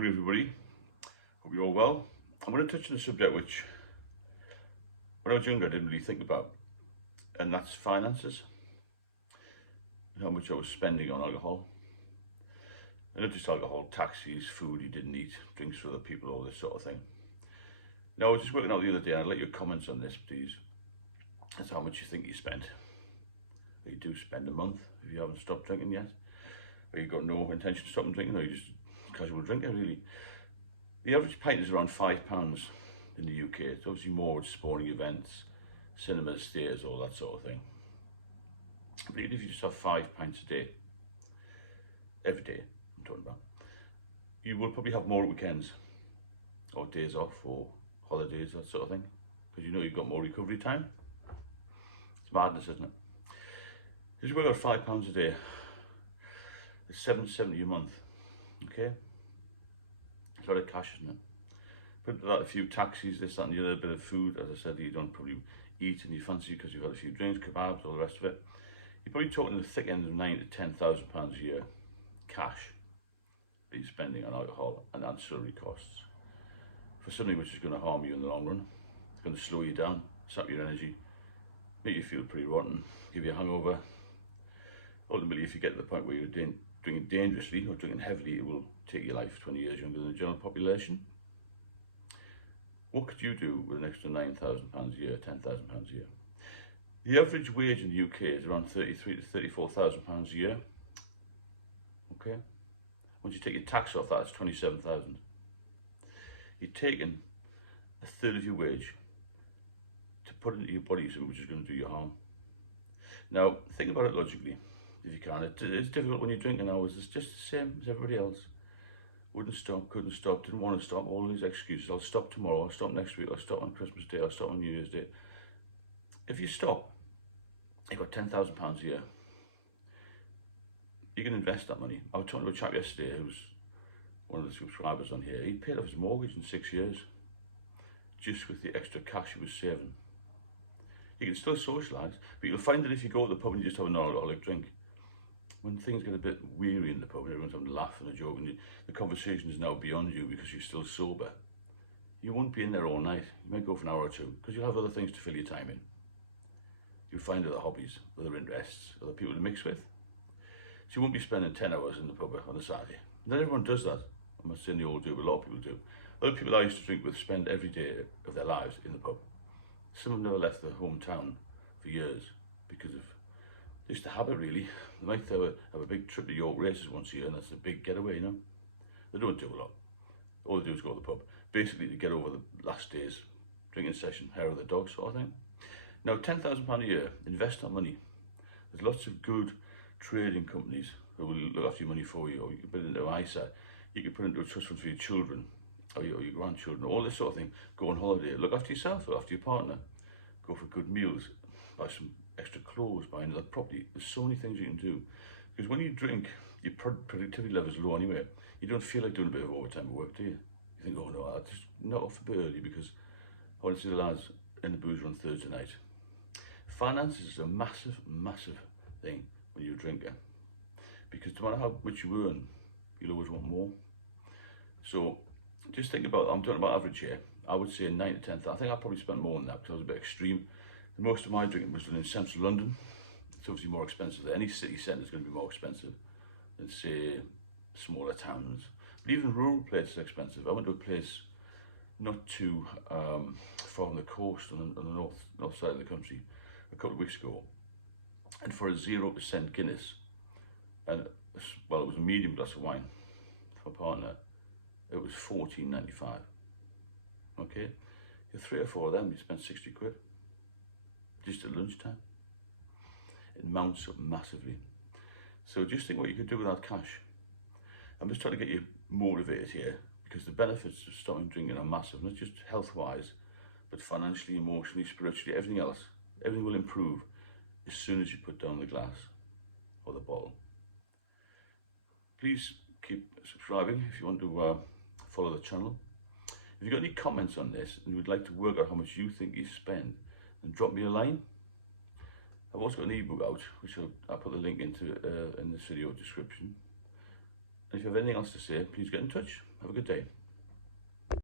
Morning everybody, hope you're all well. I'm going to touch on a subject which when I was younger I didn't really think about, and that's finances and how much I was spending on alcohol. And not just alcohol, taxis, food you didn't eat, drinks for other people, all this sort of thing. Now I was just working out the other day, and I'd like your comments on this please. That's how much you think you spent. Or you do spend a month if you haven't stopped drinking yet. Or you've got no intention of stopping drinking, or you're just a casual drinker really. The average pint is around £5 in the UK. It's obviously more with sporting events, cinemas, theatres, all that sort of thing. But even if you just have 5 pints a day, every day I'm talking about, you will probably have more weekends or days off or holidays, that sort of thing, because you know you've got more recovery time. It's madness, isn't it? If you work out £5 a day, it's £7.70 a month, okay? It's a lot of cash, isn't it? Put that a few taxis, this, that and the other, bit of food, as I said, you don't probably eat and you fancy because you've had a few drinks, kebabs, all the rest of it. You're probably talking the thick end of £9,000 to £10,000 a year cash that you're spending on alcohol and ancillary costs for something which is going to harm you in the long run. It's going to slow you down, sap your energy, make you feel pretty rotten, give you a hangover. Ultimately, if you get to the point where you're drinking dangerously or drinking heavily, it will take your life 20 years younger than the general population. What could you do with an extra £9,000 a year, £10,000 a year? The average wage in the UK is around £33,000 to £34,000 a year. Okay? Once you take your tax off that, it's £27,000. You're taking a third of your wage to put into your body something which is going to do you harm. Now, think about it logically, if you can. It's difficult when you're drinking hours. It's just the same as everybody else. Wouldn't stop, couldn't stop, didn't want to stop, all these excuses. I'll stop tomorrow, I'll stop next week, I'll stop on Christmas Day, I'll stop on New Year's Day. If you stop, you've got £10,000 a year. You can invest that money. I was talking to a chap yesterday who was one of the subscribers on here. He paid off his mortgage in 6 years, just with the extra cash he was saving. You can still socialise, but you'll find that if you go to the pub and you just have a non-alcoholic drink, when things get a bit weary in the pub and everyone's having a laugh and a joke and the conversation is now beyond you because you're still sober, you won't be in there all night. You might go for an hour or two because you'll have other things to fill your time in. You'll find other hobbies, other interests, other people to mix with. So you won't be spending 10 hours in the pub on a Saturday. Not everyone does that. I'm not saying they all do, but a lot of people do. A lot of people I used to drink with spend every day of their lives in the pub. Some have never left their hometown for years because of just a habit really. They might have a big trip to York races once a year and that's a big getaway, you know. They don't do a lot. All they do is go to the pub, basically to get over the last day's drinking session, hair of the dog sort of thing. Now £10,000 a year, invest that money. There's lots of good trading companies who will look after your money for you, or you can put it into ISA, you can put it into a trust fund for your children, or your grandchildren, all this sort of thing. Go on holiday, look after yourself, look after your partner, go for good meals, buy some extra clothes, buy another property. There's so many things you can do. Because when you drink, your productivity level is low anyway. You don't feel like doing a bit of overtime at work, do you? You think, oh no, I'll just knock off a bit early because I want to see the lads in the boozer on Thursday night. Finances is a massive, massive thing when you're a drinker. Because no matter how much you earn, you'll always want more. So just think about, I'm talking about average here, I would say 9 to 10,000. I think I probably spent more than that because I was a bit extreme. Most of my drinking was done in central London. It's obviously more expensive there. Any city centre is going to be more expensive than, say, smaller towns. But even rural places are expensive. I went to a place not too far on the coast, on the north side of the country, a couple of weeks ago. And for a 0% Guinness, and well, it was a medium glass of wine for a partner, it was £14.95. Okay? You're 3 or 4 of them, you spend 60 quid. Just at lunchtime. It mounts up massively. So just think what you could do with that cash. I'm just trying to get you motivated here because the benefits of stopping drinking are massive, not just health-wise, but financially, emotionally, spiritually, everything else. Everything will improve as soon as you put down the glass or the bottle. Please keep subscribing if you want to follow the channel. If you've got any comments on this and you would like to work out how much you think you spend, then drop me a line. I've also got an ebook out, which I'll put the link into in this video description. And if you have anything else to say, please get in touch. Have a good day.